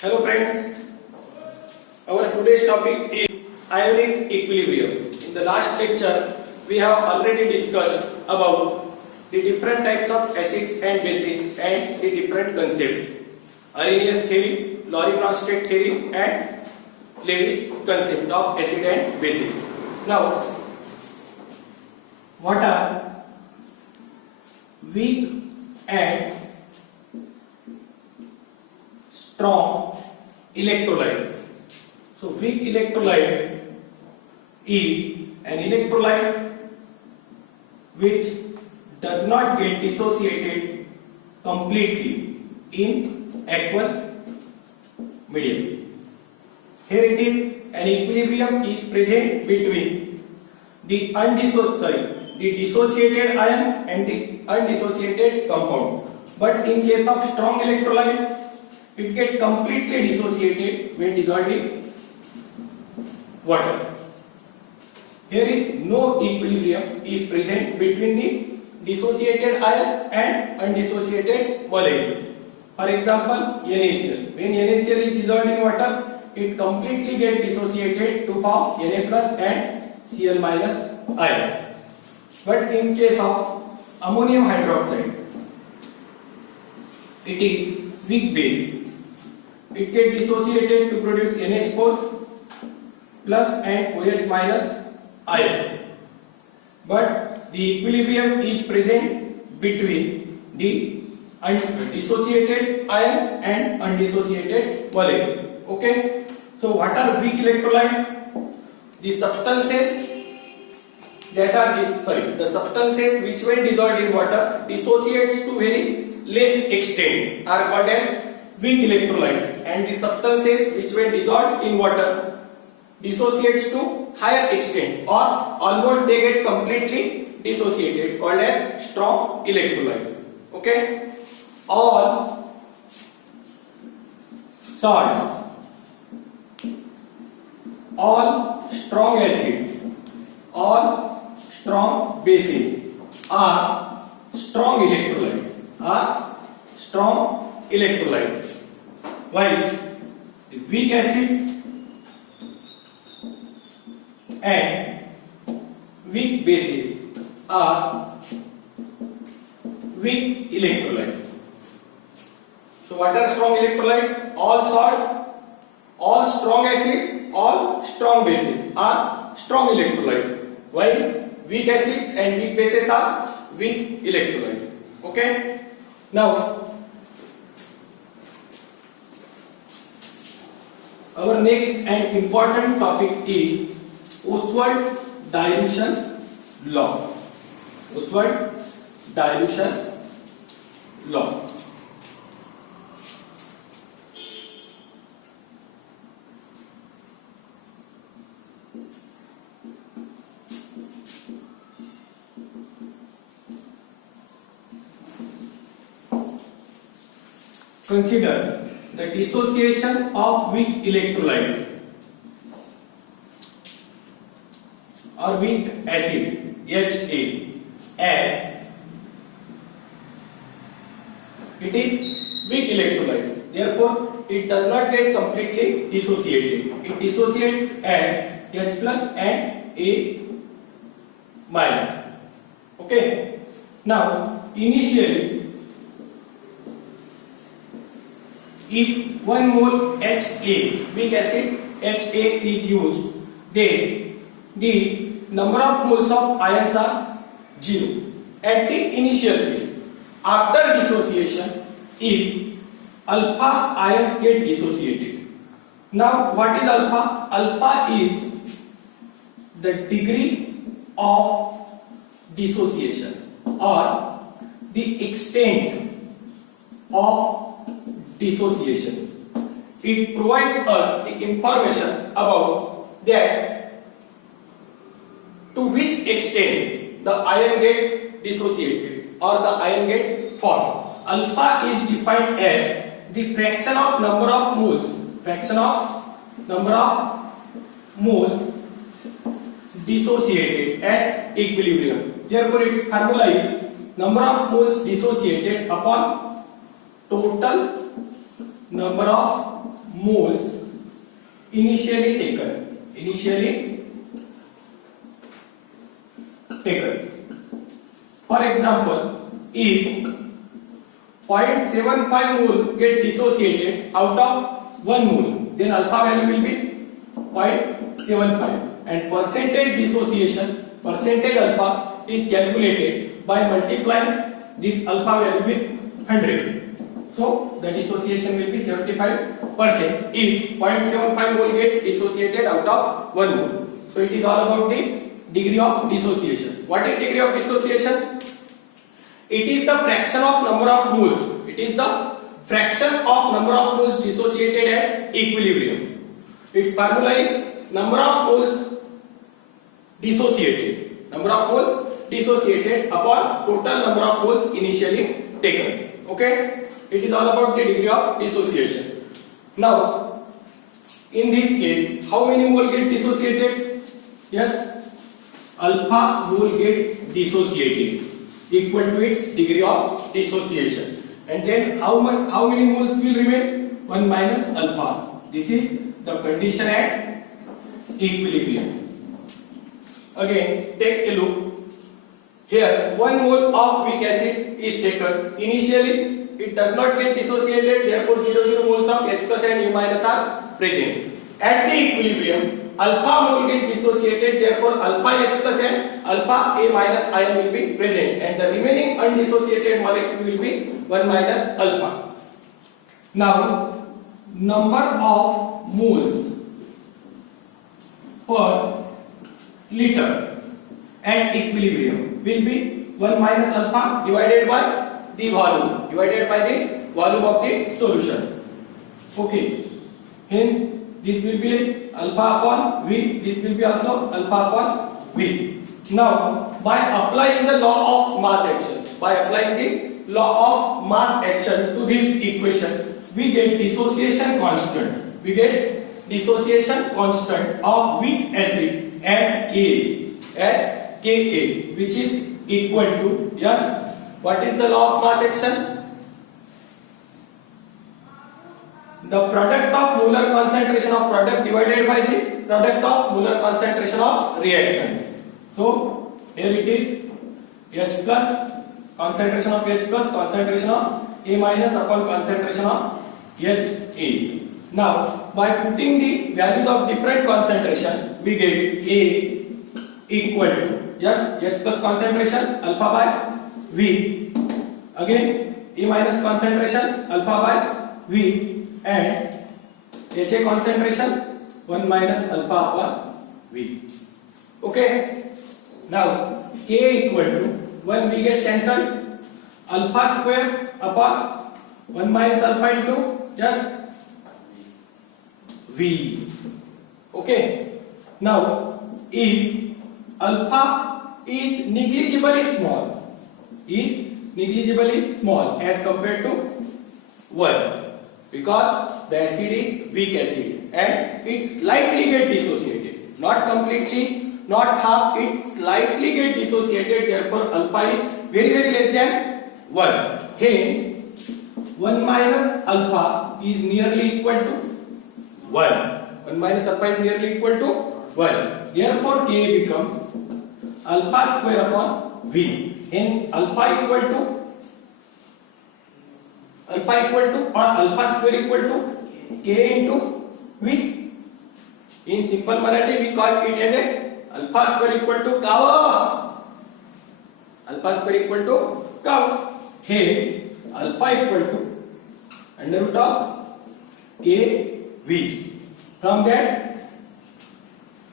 Hello friends, our today's topic is ionic equilibrium. In the last lecture, we have already discussed about the different types of acids and bases and the different concepts. Arrhenius theory, Lorentz theory and Lewis concept of acid and bases. Now, what are weak and strong electrolyte? So weak electrolyte is an electrolyte which does not get dissociated completely in aqueous medium. Here it is, an equilibrium is present between the dissociated ions and the undissociated compound. But in case of strong electrolyte, it gets completely dissociated when dissolved in water. Here is no equilibrium is present between the dissociated ion and undissociated molecule. For example, NaCl. When NaCl is dissolved in water, it completely gets dissociated to form Na plus and Cl minus ion. But in case of ammonium hydroxide, it is weak base. It gets dissociated to produce NH4 plus and OH minus ion. But the equilibrium is present between the dissociated ion and undissociated molecule. Okay. So what are weak electrolytes? The substances which when dissolved in water dissociates to very less extent are called as weak electrolytes, and the substances which when dissolved in water dissociates to higher extent or almost they get completely dissociated called as strong electrolytes. Okay. All salts, all strong acids, all strong bases are strong electrolytes. While the weak acids and weak bases are weak electrolytes. So what are strong electrolytes? All salts, all strong acids, all strong bases are strong electrolytes, while weak acids and weak bases are weak electrolytes. Okay. Now, our next and important topic is Ostwald's dilution law. Ostwald's dilution law. Consider the dissociation of weak electrolyte or weak acid Ha as it is weak electrolyte. Therefore, it does not get completely dissociated. It dissociates as H plus and A minus. Okay. Now, initially, if 1 mole HA, weak acid HA is used, then the number of moles of ions are 0 at the initial phase. After dissociation, if alpha ions get dissociated. Now what is alpha? Alpha is the degree of dissociation or the extent of dissociation. It provides us the information about that to which extent the ion get dissociated or the ion get formed. Alpha is defined as the fraction of number of moles dissociated at equilibrium. Therefore, its formula is number of moles dissociated upon total number of moles initially taken. For example, if 0.75 mole get dissociated out of 1 mole, then alpha value will be 0.75, and percentage dissociation, percentage alpha is calculated by multiplying this alpha value with 100. So the dissociation will be 75% if 0.75 mole get dissociated out of 1 mole. So it is all about the degree of dissociation. What is degree of dissociation? It is the fraction of number of moles. It is the fraction of number of moles dissociated at equilibrium. Its formula is number of moles dissociated. Number of moles dissociated upon total number of moles initially taken. Okay? It is all about the degree of dissociation. Now, in this case, how many mole get dissociated? Yes, alpha mole get dissociated, equal to its degree of dissociation. And then how many moles will remain? 1 minus alpha. This is the condition at equilibrium. Again, take a look. Here 1 mole of weak acid is taken. Initially it does not get dissociated, therefore 0 moles of H plus and U minus are present. At the equilibrium, alpha mole get dissociated, therefore alpha H plus and alpha A minus ion will be present, and the remaining undissociated molecule will be 1 minus alpha. Now, number of moles per liter at equilibrium will be 1 minus alpha divided by the volume, of the solution. Okay, hence this will be alpha upon V, this will be also alpha upon V. Now, by applying the law of mass action, to this equation, we get dissociation constant. Of weak acid at Ka, which is equal to, yes, what is the law of mass action? The product of molar concentration of product divided by the product of molar concentration of reactant. So here it is H plus, concentration of H plus, concentration of A minus upon concentration of HA. Now, by putting the values of different concentration, we get A equal to, yes, H plus concentration alpha by V. Again, A minus concentration alpha by V, and HA concentration 1 minus alpha upon V. Okay. Now K equal to 1 we get cancelled, alpha square upon 1 minus alpha into just V. Okay. Now if alpha is negligibly small as compared to 1, because the acid is weak acid and it slightly get dissociated, not completely, not half, it slightly get dissociated, therefore alpha is very less than 1. Hence 1 minus alpha is nearly equal to 1. 1 minus alpha is nearly equal to 1. Therefore K becomes alpha square upon V. Hence alpha equal to or alpha square equal to K into V. In simple Marathi we call it as a alpha square equal to tau. Hence alpha equal to under root of KV. From that,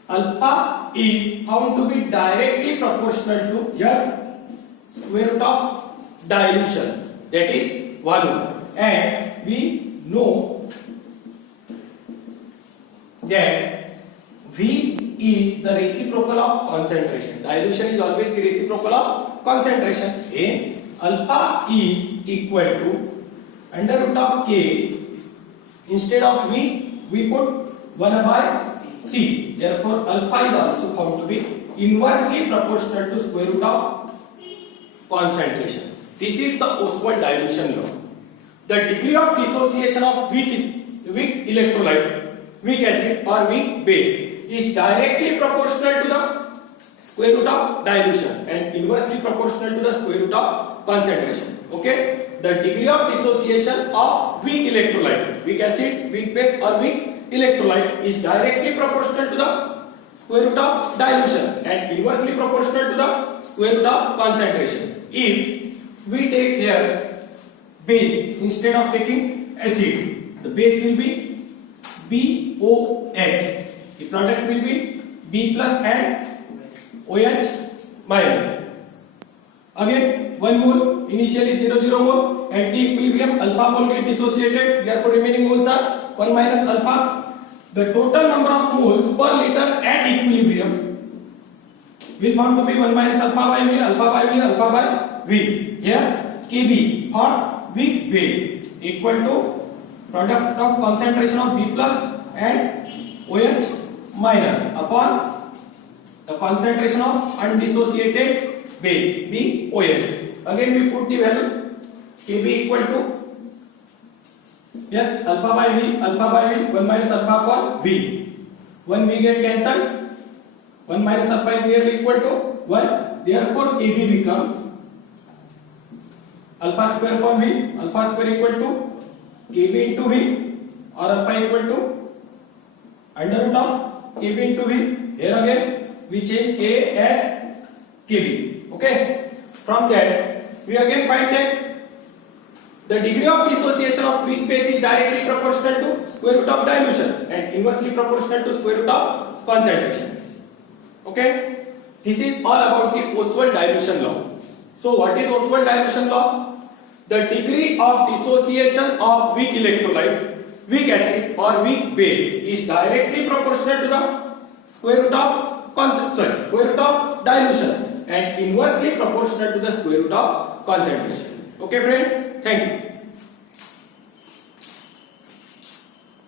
alpha is found to be directly proportional to square root of dilution, that is volume, and we know that V is the reciprocal of concentration. Dilution is always the reciprocal of concentration. Alpha is equal to under root of K. Instead of V, we put 1 by C. Therefore, alpha is also found to be inversely proportional to square root of concentration. This is the Ostwald dilution law. The degree of dissociation of weak weak electrolyte, weak acid or weak base is directly proportional to the square root of dilution and inversely proportional to the square root of concentration. Okay, the degree of dissociation of weak electrolyte, weak acid, weak base or weak electrolyte is directly proportional to the square root of dilution and inversely proportional to the square root of concentration. If we take here base instead of taking acid, the base will be BOH. The product will be B plus and OH minus. Again, 1 mole, initially 0 mole, anti-equilibrium, alpha mole get dissociated, therefore remaining moles are 1 minus alpha. The total number of moles per liter at equilibrium will found to be 1 minus alpha by V, alpha by V, alpha by V. Here, Kb for weak base equal to product of concentration of B plus and OH minus upon the concentration of undissociated base BOH. Again we put the values Kb equal to alpha by V, 1 minus alpha upon V. 1 V get cancelled, 1 minus alpha is nearly equal to 1. Therefore Kb becomes alpha square upon V, alpha square equal to Kb into V or alpha equal to under root of Kb into V. Here again we change K as Kb. Okay. From that we again find that the degree of dissociation of weak base is directly proportional to square root of dilution and inversely proportional to square root of concentration. Okay. This is all about the Ostwald dilution law. So what is Ostwald dilution law? The degree of dissociation of weak electrolyte, weak acid or weak base is directly proportional to the square root of square root of dilution and inversely proportional to the square root of concentration. Okay friends, thank you.